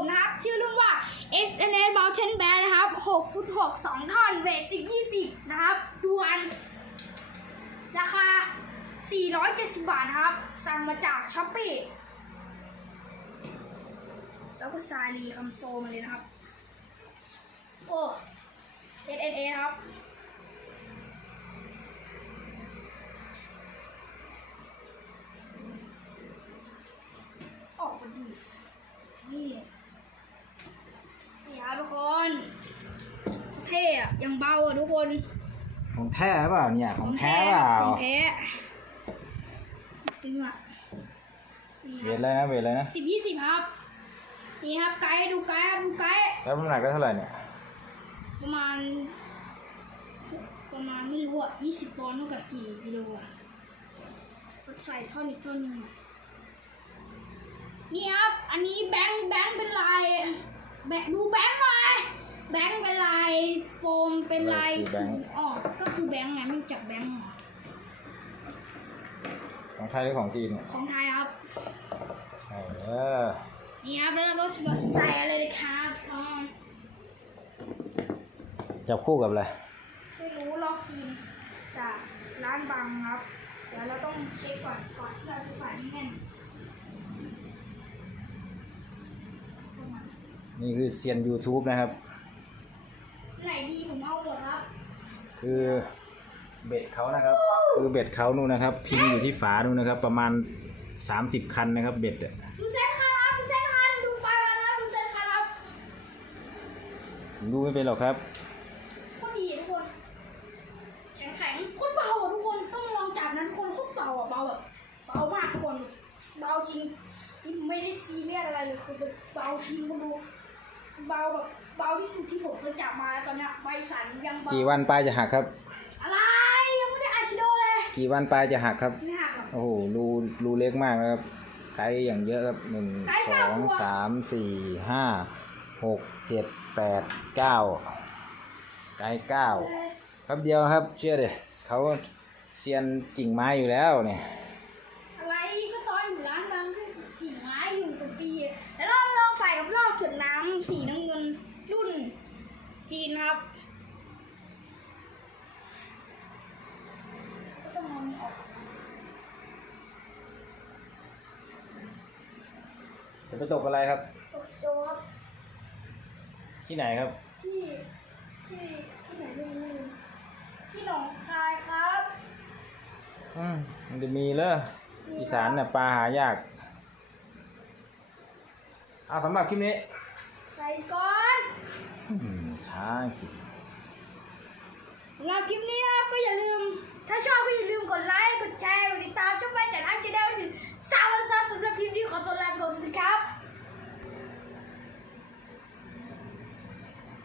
ผมนะครับ ชื่อรุ่นว่า S N S Mountain Bear นะครับ6ฟุต6 2ท่อน เวท10 20 นะครับ ดูอัน ราคา 470 บาทนะครับ สั่งมาจากช้อปปี้แล้วก็ซาลีคำโซมาเลยนะครับ โอ้ S N A ครับ ออกมาดี นี่ นี่ครับทุกคนเท่อะ ยังเบาอะทุกคนของแท้เปล่าเนี่ย ของแท้เปล่าของแท้ตึงอะนี่เวทอะไรนะเวทอะไรนะสิบยี่สิบครับ นี่ครับไกด์ดูไกด์ครับดูไกด์แล้วน้ำหนักได้เท่าไหร่เนี่ย ประมาณ ประมาณไม่รู้อะยี่สิบปอนด์เท่ากับกี่กิโลอะใส่ท่อนอีกท่อนหนึงอะนี่ครับ อันนี้แบงค์แบงค์เป็นลาย แบงค์ดูแบงค์หน่อย แบงค์เป็นลายโฟมเป็นลายอะไรคือแบงค์อ๋อก็คือแบงค์ไงไม่รู้จักแบงค์เหรอของไทยหรือของจีนเนี่ยของไทยครับ เออนี่ครับแล้วเราก็มาใส่อะไรเลยครับอ๋อจับคู่กับอะไรไม่รู้ลอกกินจากร้านบางครับเดี๋ยวเราต้องเช็คก่อนก่อนที่เราจะใส่ให้แน่นนี่คือเซียน YouTube นะครับ ไหนดีผมเอาหมดครับ คือเบ็ดเขานะครับ คือเบ็ดเขานู่นนะครับ พิมพ์อยู่ที่ฝานู่นนะครับ ประมาณ 30 คันนะครับ เบ็ดอะดูเส้นคันครับดูเส้นคันดูไปแล้วนะดูเส้นคันครับผมดูไม่เป็นหรอกครับโคตรดีทุกคน แข็งแข็งโคตรเบาอะทุกคนต้องลองจับนะทุกคนโคตรเบาอะเบาแบบเบามากทุกคนเบาจริงนี่ไม่ได้ซีเรียสอะไรเลยคือแบบเบาจริงมาดูเบาแบบ เบาที่สุดที่ผมเคยจับมาแล้วตอนเนี้ยใบสันยังเบากี่วันปลายจะหักครับ อะไรยังไม่ได้อัดวิดีโอเลย กี่วันปลายจะหักครับ ไม่หักหรอก โอ้โหรูรูเล็กมากนะครับไกด์อย่างเยอะครับหนึ่งไกด์สเก้าองตัว สามสี่ห้าหกเจ็ดแปดเก้าไกด์เก้าครับเดียวครับเชื่อเลยเขาเซียนกิ่งไม้อยู่แล้วเนี่ยอะไรก็ตอนอยู่ร้านบางคือกิ่งไม้อยู่เป็นปีแล้วเราลองใส่กับรอบเก็บน้ำสีน้ำเงินรุ่น จีนครับ ก็ต้องเอามันออกจะไปตกอะไรครับ ตกโจครับที่ไหนครับ ที่ที่ที่ไหนไม่รู้ที่หนองคายครับอืมมันจะมีเลยอีสานเนี่ยปลาหายากเอาสำหรับคลิปนี้ ใส่ก่อนาอังกฤษสรัคลิปนี้นะครับก็อย่าลืม ถ้าชอบก็อย่าลืม